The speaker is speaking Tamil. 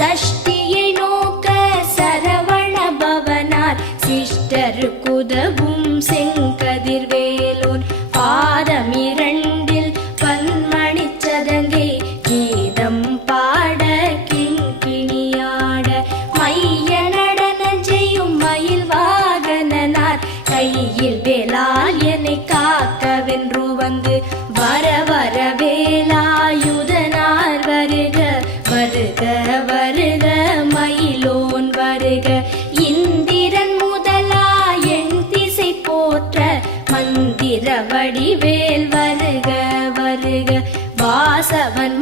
சஷ்டியை நோக்க சரவண பவனார் சிஷ்டருக்குதவும் செங்கதிர்வேலோன் பாதமிரண்டில் பன்மணிச் சதங்கை கீதம் பாட கிண்கிணியாட மைய நடனம் செய்யும் மயில் வாகனனார் கையில் வேலால் என்னை காக்கவென்று வந்து வர வர வேலாயுதனார் வருக வருக வருக மயிலோன் வருக இந்திரன் முதலா என் திசை போற்ற மந்திர வடிவேல் வருக வருக வாசவன்